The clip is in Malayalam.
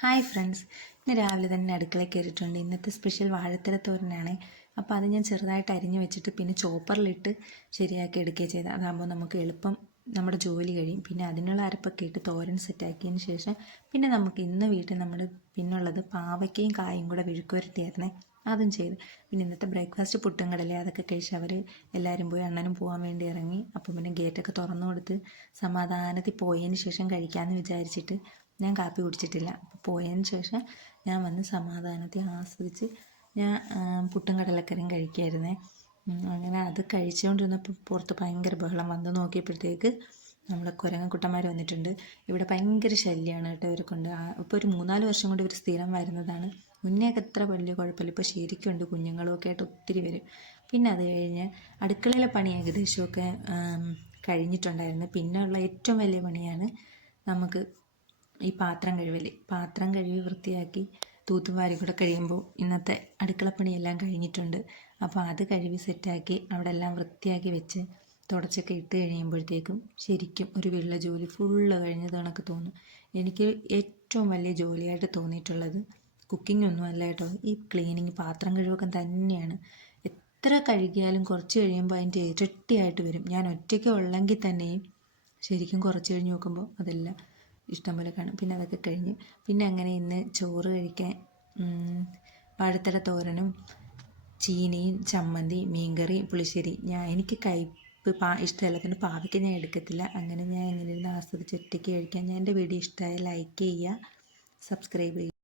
ഹായ് ഫ്രണ്ട്സ്, ഇന്ന് രാവിലെ തന്നെ അടുക്കളയിൽ കയറിയിട്ടുണ്ട്. ഇന്നത്തെ സ്പെഷ്യൽ വാഴത്തല തോരനാണ്. അപ്പോൾ അത് ഞാൻ ചെറുതായിട്ട് അരിഞ്ഞു വെച്ചിട്ട് പിന്നെ ചോപ്പറിലിട്ട് ശരിയാക്കി എടുക്കുകയും ചെയ്ത്. അതാകുമ്പോൾ നമുക്ക് എളുപ്പം നമ്മുടെ ജോലി കഴിയും. പിന്നെ അതിനുള്ള അരപ്പൊക്കെ ഇട്ട് തോരൻ സെറ്റാക്കിയതിന് ശേഷം പിന്നെ നമുക്ക് ഇന്ന് വീട്ടിൽ നമ്മൾ പിന്നുള്ളത് പാവയ്ക്കയും കായും കൂടെ വിഴുക്കുവരട്ടിയായിരുന്നേ, അതും ചെയ്ത്. പിന്നെ ഇന്നത്തെ ബ്രേക്ക്ഫാസ്റ്റ് പുട്ടും കടലേ അതൊക്കെ കഴിച്ച് അവർ എല്ലാവരും പോയി, അണ്ണനും പോകാൻ വേണ്ടി ഇറങ്ങി. അപ്പോൾ പിന്നെ ഗേറ്റൊക്കെ തുറന്നു കൊടുത്ത് സമാധാനത്തിൽ പോയതിന് ശേഷം കഴിക്കാമെന്ന് വിചാരിച്ചിട്ട് ഞാൻ കാപ്പി കുടിച്ചിട്ടില്ല. അപ്പോൾ പോയതിന് ശേഷം ഞാൻ വന്ന് സമാധാനത്തെ ആസ്വദിച്ച് ഞാൻ പുട്ടും കടലക്കറിയും കഴിക്കുമായിരുന്നേ. അങ്ങനെ അത് കഴിച്ചുകൊണ്ടിരുന്നപ്പോൾ പുറത്ത് ഭയങ്കര ബഹളം. വന്ന് നോക്കിയപ്പോഴത്തേക്ക് നമ്മളെ കുരങ്ങക്കുട്ടന്മാർ വന്നിട്ടുണ്ട്. ഇവിടെ ഭയങ്കര ശല്യമാണ് കേട്ടോ ഇവരെ കൊണ്ട്. ഇപ്പോൾ ഒരു 3-4 വർഷം കൊണ്ട് ഇവർ സ്ഥിരം വരുന്നതാണ്. മുന്നേയൊക്കെ എത്ര വലിയ കുഴപ്പമില്ല, ഇപ്പോൾ ശരിക്കുണ്ട്. കുഞ്ഞുങ്ങളൊക്കെ ആയിട്ട് ഒത്തിരി വരും. പിന്നെ അത് കഴിഞ്ഞ് അടുക്കളയിലെ പണി ഏകദേശമൊക്കെ കഴിഞ്ഞിട്ടുണ്ടായിരുന്നു. പിന്നെ ഉള്ള ഏറ്റവും വലിയ പണിയാണ് നമുക്ക് ഈ പാത്രം കഴുകി വൃത്തിയാക്കി തൂത്തും വാരി കൂടെ കഴിയുമ്പോൾ ഇന്നത്തെ അടുക്കളപ്പണിയെല്ലാം കഴിഞ്ഞിട്ടുണ്ട്. അപ്പോൾ അത് കഴുകി സെറ്റാക്കി അവിടെ എല്ലാം വൃത്തിയാക്കി വെച്ച് തുടച്ചൊക്കെ ഇട്ട് കഴിയുമ്പോഴത്തേക്കും ശരിക്കും ഒരു വീട്ടിലെ ജോലി ഫുള്ള് കഴിഞ്ഞത് കണക്ക് തോന്നും. എനിക്ക് ഏറ്റവും വലിയ ജോലിയായിട്ട് തോന്നിയിട്ടുള്ളത് കുക്കിംഗ് ഒന്നും അല്ല കേട്ടോ, ഈ ക്ലീനിങ് പാത്രം കഴുകൊക്കെ തന്നെയാണ്. എത്ര കഴുകിയാലും കുറച്ച് കഴിയുമ്പോൾ അതിൻ്റെ ഇരട്ടിയായിട്ട് വരും. ഞാൻ ഒറ്റയ്ക്ക് ഉള്ളെങ്കിൽ തന്നെയും ശരിക്കും കുറച്ച് കഴിഞ്ഞ് നോക്കുമ്പോൾ അതെല്ലാം ഇഷ്ടംപോലെ കാണും. പിന്നെ അതൊക്കെ കഴിഞ്ഞ് പിന്നെ അങ്ങനെ ഇന്ന് ചോറ് കഴിക്കാൻ വാഴത്തല തോരനും ചീനിയും ചമ്മന്തി മീൻകറി പുളിശ്ശേരി. എനിക്ക് കയ്പ്പ് ഇഷ്ടമല്ല, പിന്നെ പാവയ്ക്ക് ഞാൻ എടുക്കത്തില്ല. അങ്ങനെ ഞാൻ ഇങ്ങനെ ഇരുന്ന് ആസ്വദിച്ച് ഒറ്റയ്ക്ക് കഴിക്കാൻ. ഞാൻ എൻ്റെ വീഡിയോ ഇഷ്ടമായ ലൈക്ക് ചെയ്യുക, സബ്സ്ക്രൈബ് ചെയ്യുക.